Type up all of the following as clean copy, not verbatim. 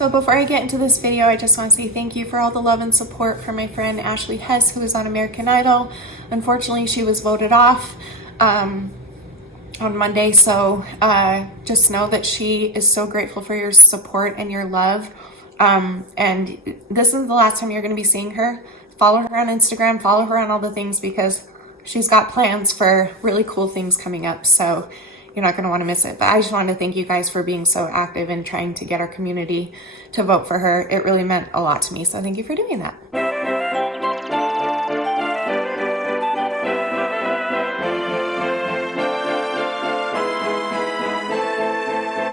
So before I get into this video, I just want to say thank you for all the love and support from my friend Ashley Hess, who was on American Idol. Unfortunately, she was voted off on Monday, so just know that she is so grateful for your support and your love. And this is the last time you're going to be seeing her. Follow her on Instagram, follow her on all the things, because she's got plans for really cool things coming up. So you're not going to want to miss it. But I just wanted to thank you guys for being so active and trying to get our community to vote for her. It really meant a lot to me. So thank you for doing that.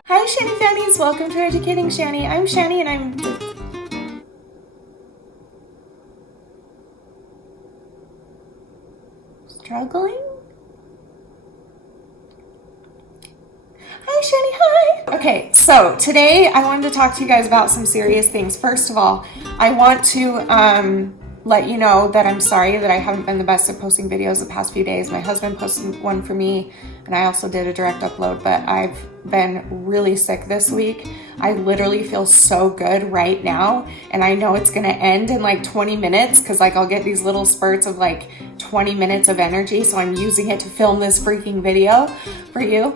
Hi, Shanny Fannies. Welcome to Educating Shanny. I'm Shanny and I'm struggling. Hi, Shanny, hi. Okay, so today I wanted to talk to you guys about some serious things. First of all, I want to let you know that I'm sorry that I haven't been the best at posting videos the past few days. My husband posted one for me, and I also did a direct upload, but I've been really sick this week. I literally feel so good right now, and I know it's gonna end in like 20 minutes because like I'll get these little spurts of like 20 minutes of energy, so I'm using it to film this freaking video for you.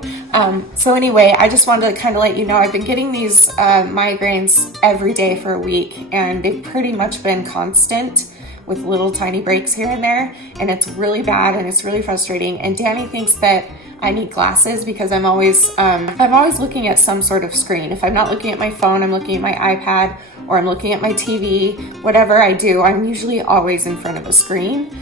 So anyway, I just wanted to kind of let you know I've been getting these migraines every day for a week, and they've pretty much been constant with little tiny breaks here and there, and it's really bad and it's really frustrating. And Danny thinks that I need glasses because I'm always looking at some sort of screen. If I'm not looking at my phone, I'm looking at my iPad or I'm looking at my TV. Whatever I do, I'm usually always in front of a screen.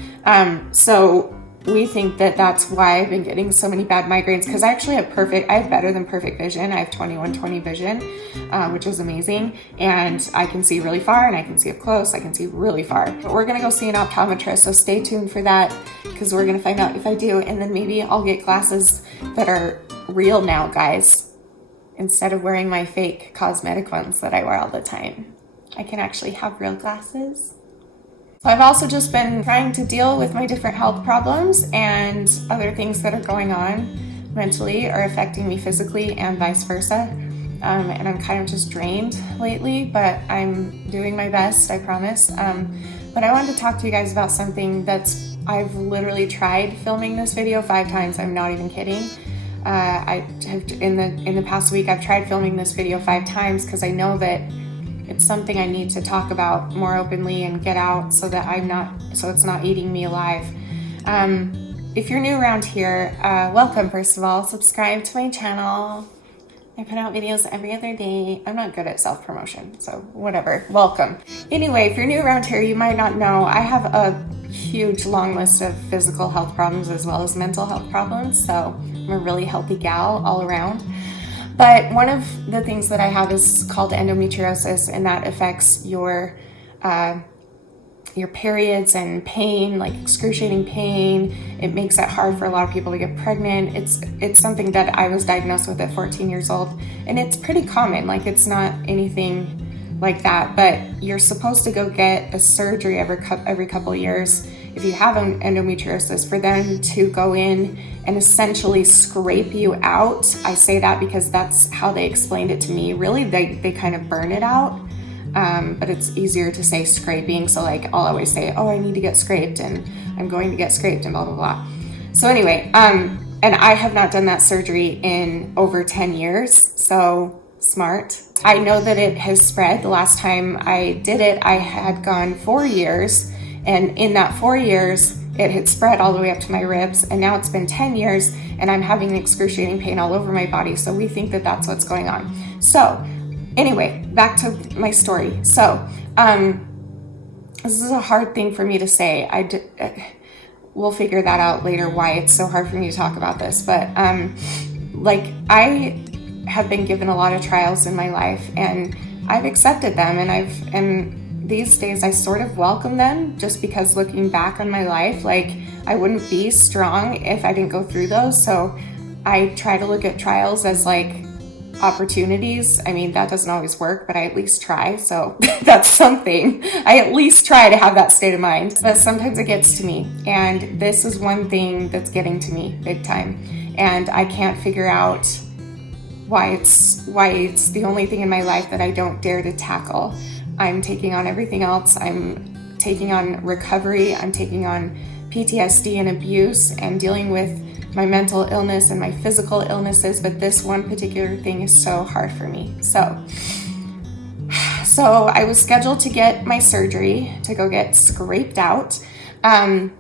So we think that that's why I've been getting so many bad migraines, because I actually have better than perfect vision. I have 21/20 vision, which is amazing. And I can see really far and I can see up close. I can see really far. But we're going to go see an optometrist, so stay tuned for that, because we're going to find out if I do. And then maybe I'll get glasses that are real now, guys, instead of wearing my fake cosmetic ones that I wear all the time. I can actually have real glasses. So I've also just been trying to deal with my different health problems, and other things that are going on mentally are affecting me physically and vice versa. And I'm kind of just drained lately, but I'm doing my best, I promise. But I wanted to talk to you guys about something I've literally tried filming this video 5 times. I'm not even kidding. In the past week, I've tried filming this video 5 times because I know that it's something I need to talk about more openly and get out so that it's not eating me alive. If you're new around here, welcome, first of all. Subscribe to my channel. I put out videos every other day. I'm not good at self-promotion, so whatever. Welcome. Anyway, if you're new around here, you might not know, I have a huge long list of physical health problems as well as mental health problems, so I'm a really healthy gal all around. But one of the things that I have is called endometriosis, and that affects your periods and pain, like excruciating pain. It makes it hard for a lot of people to get pregnant. It's something that I was diagnosed with at 14 years old, and it's pretty common. Like, it's not anything like that, but you're supposed to go get a surgery every couple of years if you have endometriosis, for them to go in and essentially scrape you out. I say that because that's how they explained it to me. Really, they kind of burn it out, but it's easier to say scraping. So like, I'll always say, oh, I need to get scraped, and I'm going to get scraped, and blah, blah, blah. So anyway, and I have not done that surgery in over 10 years, so smart. I know that it has spread. The last time I did it, I had gone 4 years, and in that 4 years, it had spread all the way up to my ribs, and now it's been 10 years, and I'm having excruciating pain all over my body, so we think that that's what's going on. So anyway, back to my story. So this is a hard thing for me to say. We'll figure that out later, why it's so hard for me to talk about this, but like, I have been given a lot of trials in my life, and I've accepted them, and these days I sort of welcome them, just because looking back on my life, like, I wouldn't be strong if I didn't go through those. So I try to look at trials as like opportunities. I mean, that doesn't always work, but I at least try. So that's something. I at least try to have that state of mind, but sometimes it gets to me. And this is one thing that's getting to me big time. And I can't figure out why it's the only thing in my life that I don't dare to tackle. I'm taking on everything else. I'm taking on recovery. I'm taking on PTSD and abuse and dealing with my mental illness and my physical illnesses, but this one particular thing is so hard for me. So I was scheduled to get my surgery, to go get scraped out. And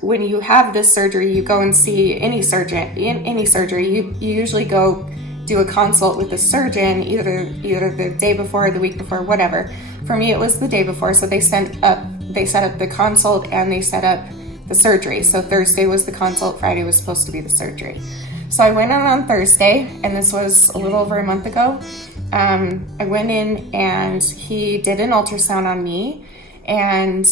when you have this surgery, you go and see any surgeon. In any surgery, you usually go do a consult with the surgeon either the day before or the week before, whatever. For me, it was the day before, so they set up the consult and they set up the surgery. So Thursday was the consult, Friday was supposed to be the surgery. So I went in on Thursday, and this was a little over a month ago. I went in and he did an ultrasound on me, and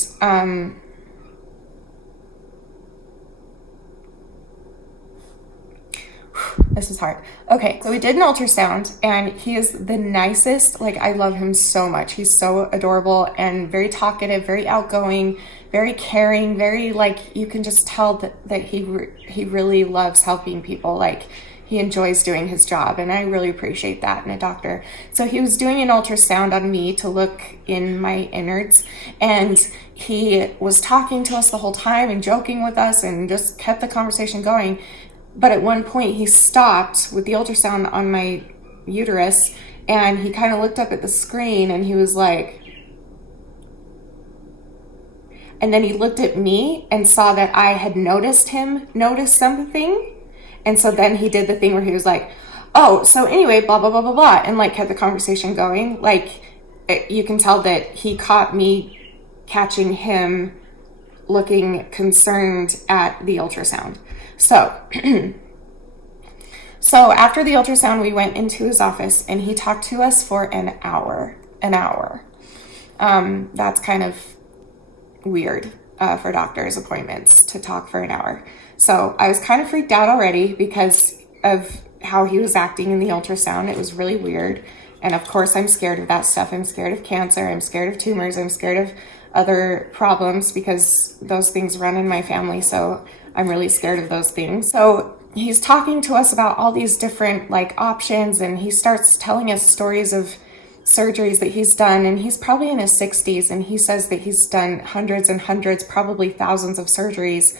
this is hard. Okay, so we did an ultrasound, and he is the nicest. Like, I love him so much. He's so adorable and very talkative, very outgoing, very caring, very, like, you can just tell that he really loves helping people. Like, he enjoys doing his job, and I really appreciate that in a doctor. So he was doing an ultrasound on me to look in my innards, and he was talking to us the whole time and joking with us and just kept the conversation going. But at one point he stopped with the ultrasound on my uterus, and he kind of looked up at the screen, and he was like, and then he looked at me and saw that I had noticed something. And so then he did the thing where he was like, oh, so anyway, blah, blah, blah, blah, blah, and like kept the conversation going. Like, you can tell that he caught me catching him looking concerned at the ultrasound. So after the ultrasound, we went into his office, and he talked to us for an hour. That's kind of weird for doctor's appointments to talk for an hour. So I was kind of freaked out already because of how he was acting in the ultrasound. It was really weird. And of course, I'm scared of that stuff. I'm scared of cancer. I'm scared of tumors. I'm scared of other problems because those things run in my family. So I'm really scared of those things. So he's talking to us about all these different like options, and he starts telling us stories of surgeries that he's done, and he's probably in his 60s, and he says that he's done hundreds and hundreds, probably thousands of surgeries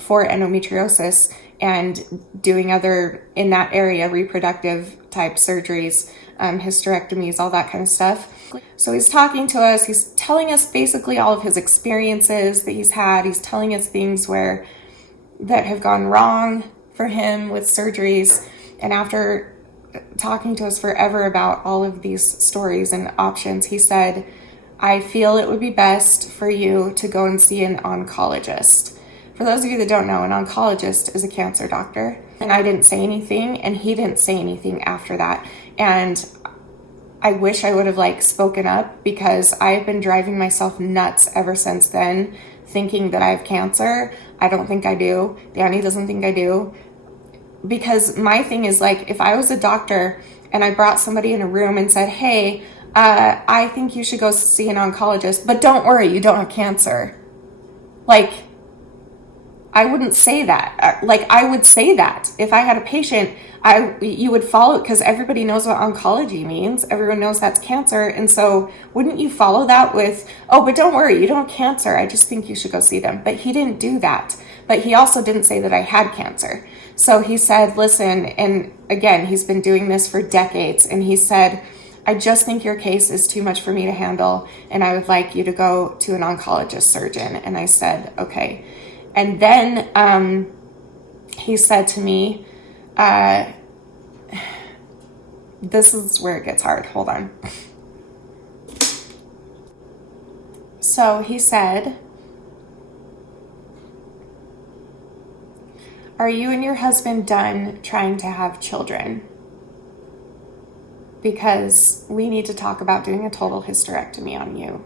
for endometriosis and doing other in that area, reproductive type surgeries, hysterectomies, all that kind of stuff. So he's talking to us, he's telling us basically all of his experiences that he's had. He's telling us things that have gone wrong for him with surgeries. And after talking to us forever about all of these stories and options, he said, I feel it would be best for you to go and see an oncologist. For those of you that don't know, an oncologist is a cancer doctor. And I didn't say anything, and he didn't say anything after that. And I wish I would have spoken up, because I've been driving myself nuts ever since then, thinking that I have cancer. I don't think I do. Danny doesn't think I do. Because my thing is, if I was a doctor and I brought somebody in a room and said, hey, I think you should go see an oncologist, but don't worry, you don't have cancer. I wouldn't say that. I would say that if I had a patient, you would follow it, because everybody knows what oncology means. Everyone knows that's cancer. And so wouldn't you follow that with, oh, but don't worry, you don't have cancer. I just think you should go see them. But he didn't do that. But he also didn't say that I had cancer. So he said, listen, and again, he's been doing this for decades. And he said, I just think your case is too much for me to handle, and I would like you to go to an oncologist surgeon. And I said, okay. And then he said to me, this is where it gets hard. Hold on. So he said, are you and your husband done trying to have children? Because we need to talk about doing a total hysterectomy on you.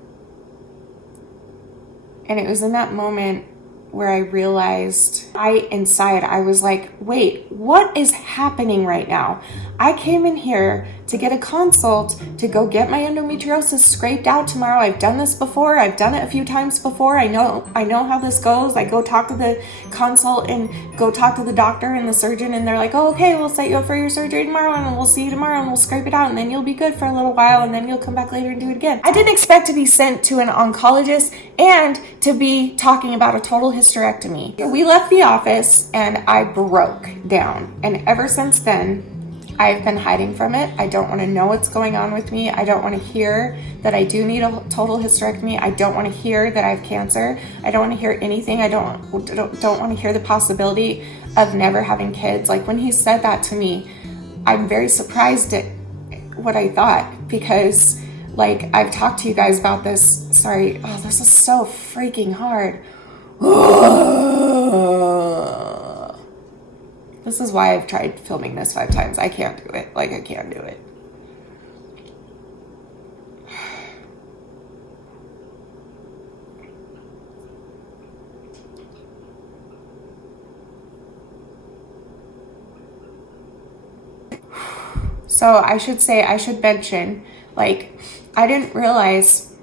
And it was in that moment where I realized I was like, wait, what is happening right now? I came in here to get a consult to go get my endometriosis scraped out tomorrow. I've done this before. I've done it a few times before. I know how this goes. I go talk to the consult and go talk to the doctor and the surgeon, and they're like, oh, okay, we'll set you up for your surgery tomorrow, and we'll see you tomorrow, and we'll scrape it out, and then you'll be good for a little while, and then you'll come back later and do it again. I didn't expect to be sent to an oncologist and to be talking about a total hysterectomy. We left the office and I broke down. And ever since then, I've been hiding from it. I don't want to know what's going on with me. I don't want to hear that I do need a total hysterectomy. I don't want to hear that I have cancer. I don't want to hear anything. I don't want to hear the possibility of never having kids. Like when he said that to me, I'm very surprised at what I thought, because like I've talked to you guys about this. Sorry. Oh, this is so freaking hard. This is why I've tried filming this 5 times. I can't do it. Like, I can't do it. So I should mention, like, I didn't realize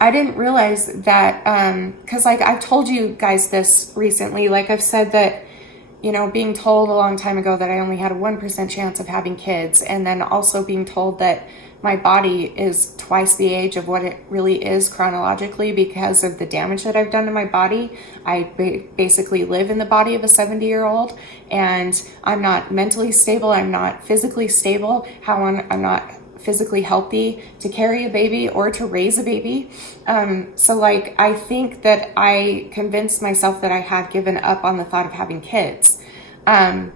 that, cause like I've told you guys this recently, like I've said that, you know, being told a long time ago that I only had a 1% chance of having kids, and then also being told that my body is twice the age of what it really is chronologically because of the damage that I've done to my body. I basically live in the body of a 70-year-old, and I'm not mentally stable. I'm not physically stable. I'm not physically healthy to carry a baby or to raise a baby. So like, I think that I convinced myself that I had given up on the thought of having kids. And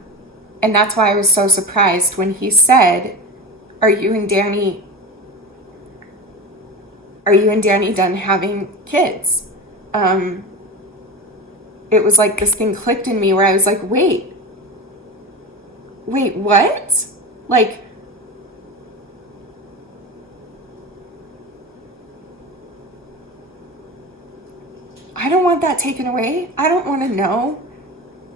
that's why I was so surprised when he said, are you and Danny done having kids? It was like this thing clicked in me where I was like, wait, what? Like, I don't want that taken away. I don't want to know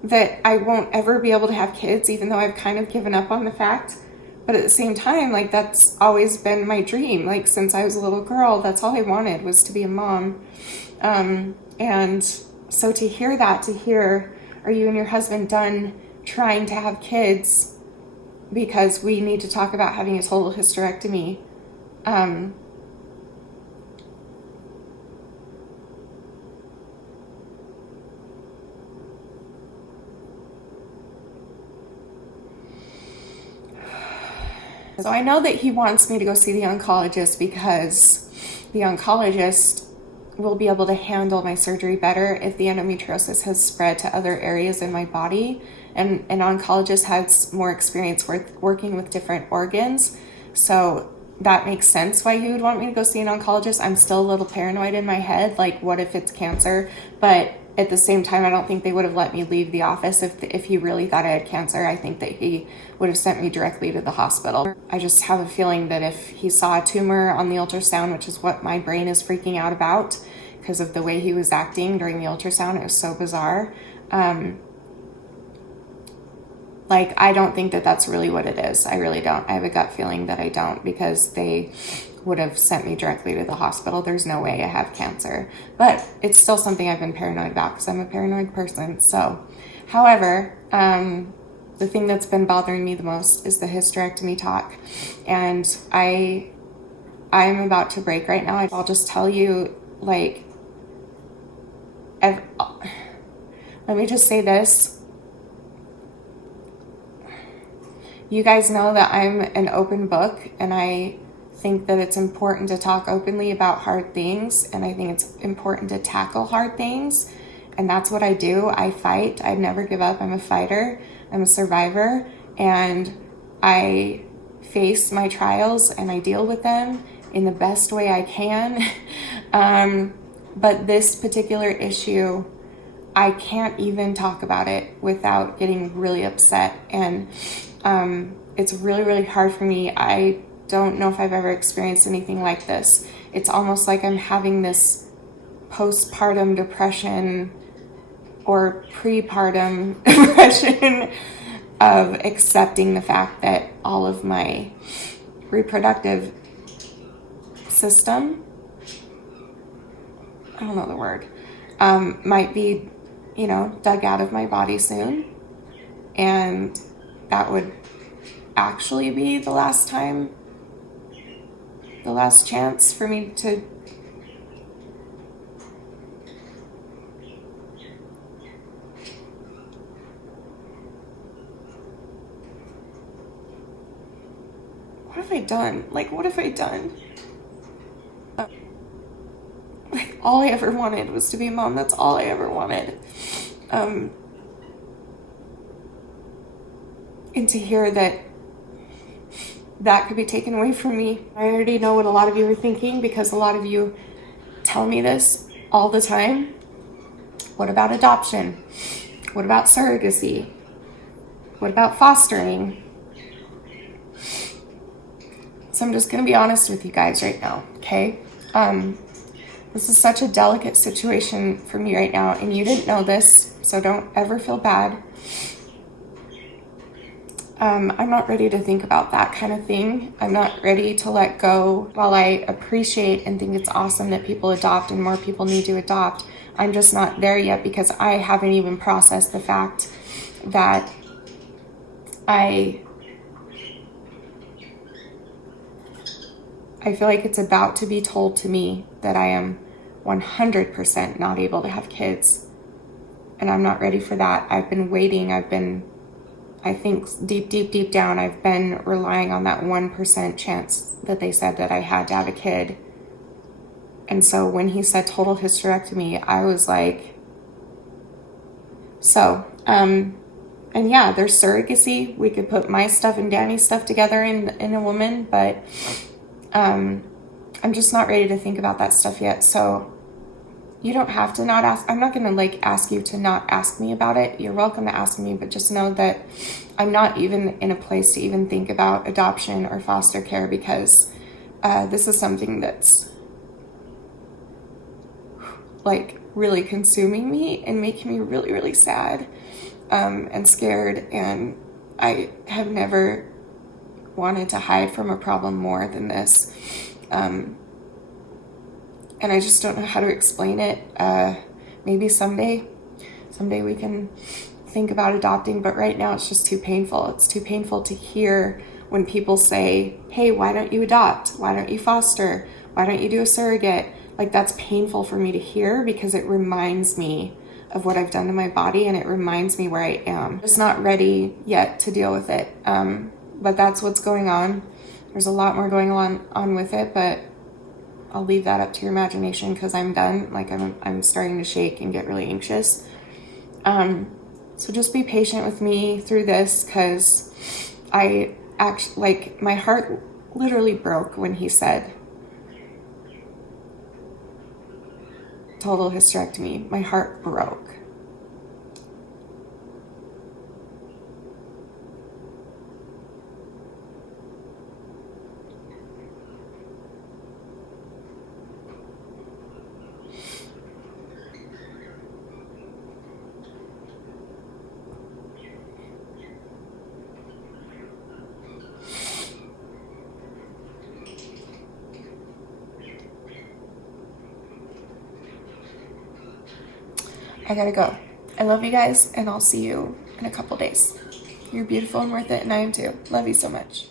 that I won't ever be able to have kids, even though I've kind of given up on the fact. But at the same time, like, that's always been my dream. Like, since I was a little girl, that's all I wanted, was to be a mom. And so to hear, are you and your husband done trying to have kids because we need to talk about having a total hysterectomy? So I know that he wants me to go see the oncologist because the oncologist will be able to handle my surgery better if the endometriosis has spread to other areas in my body. And an oncologist has more experience working with different organs. So that makes sense why he would want me to go see an oncologist. I'm still a little paranoid in my head, like, what if it's cancer? But at the same time, I don't think they would have let me leave the office if he really thought I had cancer. I think that he would have sent me directly to the hospital. I just have a feeling that if he saw a tumor on the ultrasound, which is what my brain is freaking out about because of the way he was acting during the ultrasound, it was so bizarre. Like, I don't think that that's really what it is. I really don't. I have a gut feeling that I don't, because they would have sent me directly to the hospital. There's no way I have cancer. But it's still something I've been paranoid about because I'm a paranoid person. So, however, the thing that's been bothering me the most is the hysterectomy talk. And I'm about to break right now. I'll just tell you, like, let me just say this. You guys know that I'm an open book, and I think that it's important to talk openly about hard things, and I think it's important to tackle hard things, and that's what I do. I fight. I never give up. I'm a fighter. I'm a survivor, and I face my trials and I deal with them in the best way I can. But this particular issue, I can't even talk about it without getting really upset, and it's really, really hard for me. I don't know if I've ever experienced anything like this. It's almost like I'm having this postpartum depression or prepartum depression of accepting the fact that all of my reproductive system, I don't know the word, might be, dug out of my body soon. And that would actually be the last chance for me to what have I done? What have I done? All I ever wanted was to be a mom. That's all I ever wanted. And to hear that could be taken away from me. I already know what a lot of you are thinking because a lot of you tell me this all the time. What about adoption? What about surrogacy? What about fostering? So I'm just going to be honest with you guys right now, okay? This is such a delicate situation for me right now, and you didn't know this, so don't ever feel bad. I'm not ready to think about that kind of thing. I'm not ready to let go. While I appreciate and think it's awesome that people adopt and more people need to adopt, I'm just not there yet because I haven't even processed the fact that I feel like it's about to be told to me that I am 100% not able to have kids. And I'm not ready for that. I've been waiting. I think deep down, I've been relying on that 1% chance that they said that I had to have a kid. And so when he said total hysterectomy, I was like, so, and yeah, there's surrogacy. We could put my stuff and Danny's stuff together in a woman, but I'm just not ready to think about that stuff yet. So you don't have to not ask. I'm not going to ask you to not ask me about it. You're welcome to ask me, but just know that I'm not even in a place to even think about adoption or foster care because this is something that's really consuming me and making me really, really sad and scared. And I have never wanted to hide from a problem more than this. And I just don't know how to explain it. Maybe someday we can think about adopting, but right now it's just too painful. It's too painful to hear when people say, hey, why don't you adopt? Why don't you foster? Why don't you do a surrogate? That's painful for me to hear because it reminds me of what I've done to my body and it reminds me where I am. I'm just not ready yet to deal with it. But that's what's going on. There's a lot more going on with it, but I'll leave that up to your imagination because I'm done. I'm starting to shake and get really anxious. So just be patient with me through this because I actually, my heart literally broke when he said total hysterectomy. My heart broke. I gotta go. I love you guys, and I'll see you in a couple days. You're beautiful and worth it, and I am too. Love you so much.